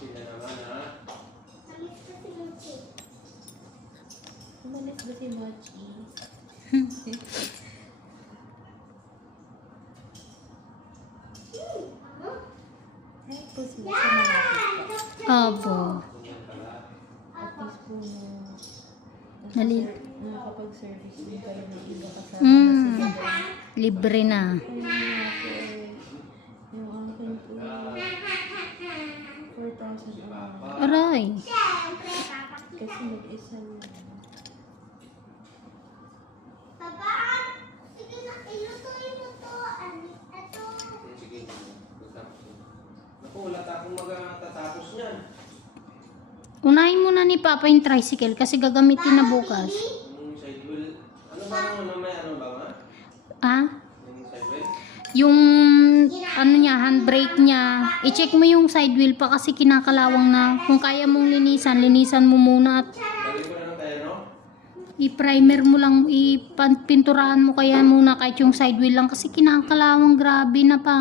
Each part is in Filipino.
Sila naman ha. Umalis ba si Mochi? Ay, po siya sa malapit pa. Opo. Ganyan pala. At least po na Nali- nakakapag-service din kayo ng iba kasama. Mm. Kasi Libre na. Ayun nga po eh. Yung akin po, 4,000 ang month. Aray. Kasi mag-isa lang. Sige. Basta. Naku, wala ta akong magtatapos niyan. Unahin muna ni Papa yung tricycle kasi gagamitin na bukas. Yung side wheel. Ano ba naman mamaya? Ano ba ma? Ah? Yung side wheel? Yung ano niya, handbrake niya, i-check mo yung side wheel pa kasi kinakalawang na. Kung kaya mong linisan, linisan mo muna at i-primer mo lang, ipinturahan mo kaya muna kahit yung side wheel lang kasi kinakalawang grabe na pa.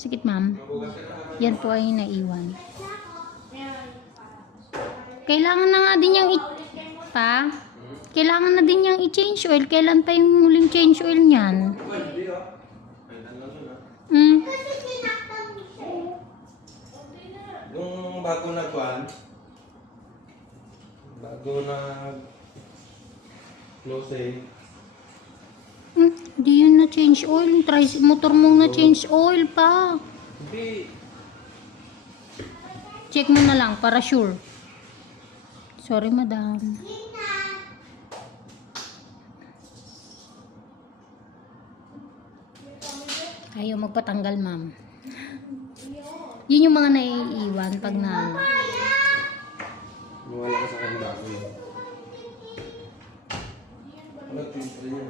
Sikit ma'am. Yan po ay naiwan. Kailangan na nga din yung i- pa? Kailangan na din yung i-change oil. Kailan pa yung huling change oil niyan? Hmm. Yung bago na kwan, bago na closing, Hmm, Di yun na change oil. Try, motor mong na change oil pa. hindi, Check mo na lang para sure. Sorry, madam. Ayaw magpatanggal, ma'am. Yun yung mga naiiwan pag na... Wala ka sa akin bago yun. Wala, timpla yun.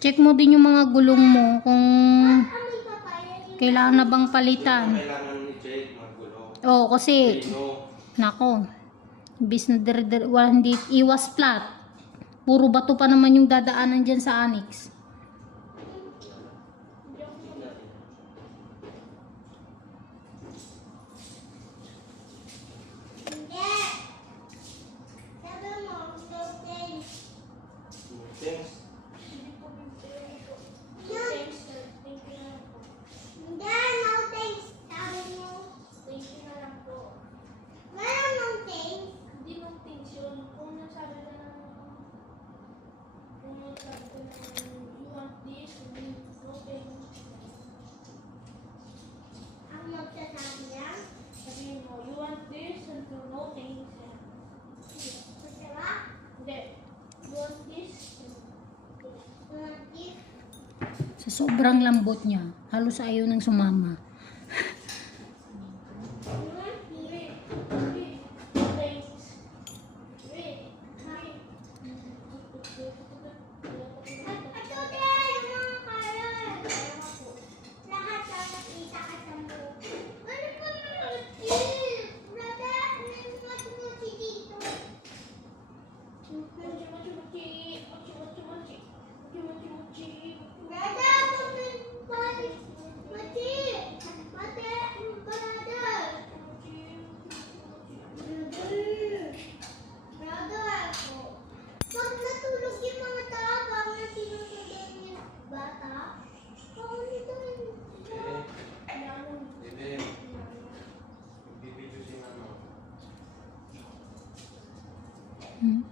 Check mo din yung mga gulong mo kung kailangan na bang palitan. Kailangan Oo, kasi, Pino, nako, bis na dir, dir, wala, hindi iwas flat. Puro bato pa naman yung dadaanan dyan sa annex. things. Hindi mo things yun. Kung nasabi ka ng kung nasabi ka ng you want this, hindi no thanks. Sabihin mo, you want this, and to no thanks. Hindi. You want this, Sa sobrang lambot niya, halos ayaw nang sumama. Wait, wait, thanks. Wait, wait. Mochi, mochi, mochi. Mochi, mochi, mochi. Mochi, mochi, mochi. Mochi, Pag natulog yung mga tao, bawal sinusundan yung bata. Bawal ito yung Hindi. Bibidyo si mama. Hmm?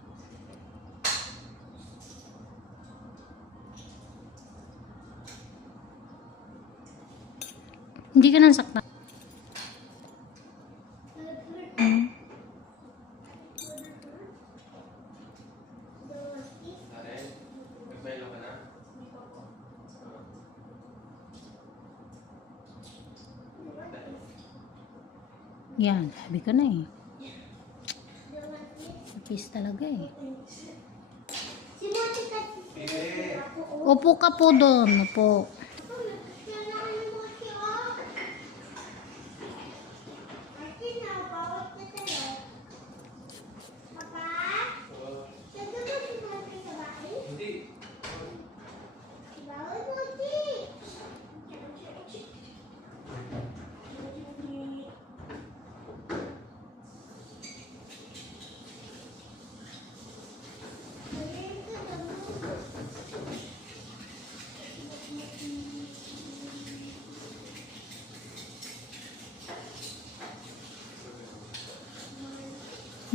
Hindi ka nang sakta. Karen, nagbaylo ka na? Yan, sabi ko na eh. Kapis talaga eh. Upo ka po doon. Upo. Kasi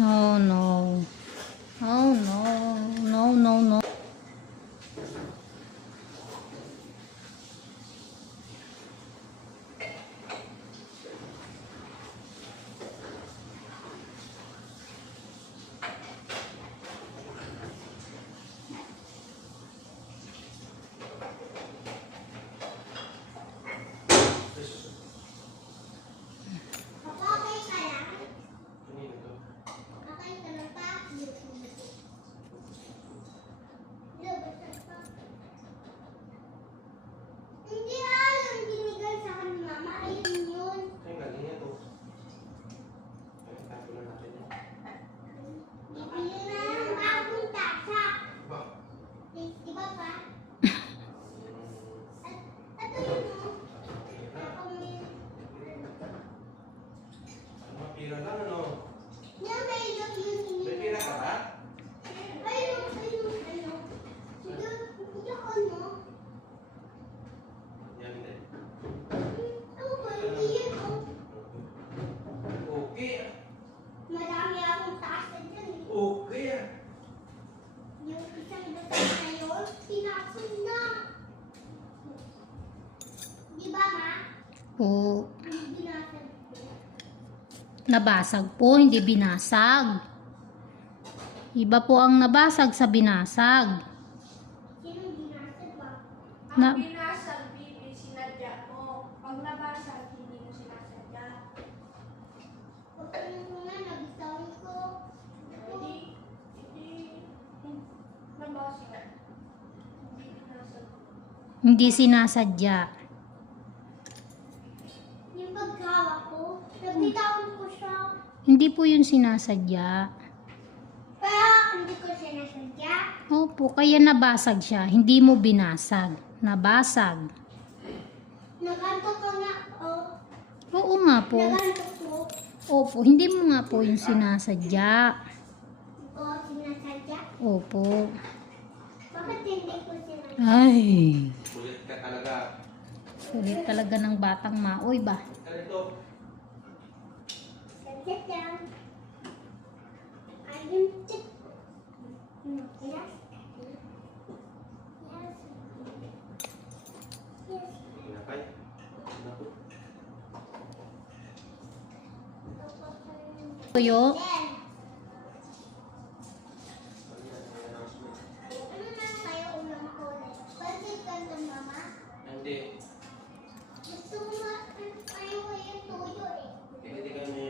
అవును Po. Hindi binasag ko. Nabasag po, hindi binasag. Iba po ang nabasag sa binasag. Na- binasag, bibi, sinadya mo. Pag nabasag, hindi mo sinasadya. Huwag ka muna, nabitawan ko. Hindi, hindi, nabasag. Hindi binasag. Hindi sinasadya. Hindi po yun sinasadya. Kaya hindi ko sinasadya. Opo, kaya nabasag siya. Hindi mo binasag. Nabasag. Naganto ko nga, oh. Oo nga po. Naganto ko. Opo, hindi mo nga po yung sinasadya. Ko sinasadya. Opo. Bakit hindi ko sinasadya? Ay, Kulit ka talaga. sulit talaga ng batang maoy ba? Ganito. Sadya よ。Nanti. Gusto mo, ayaw ko yung tuyo eh. Hindi kami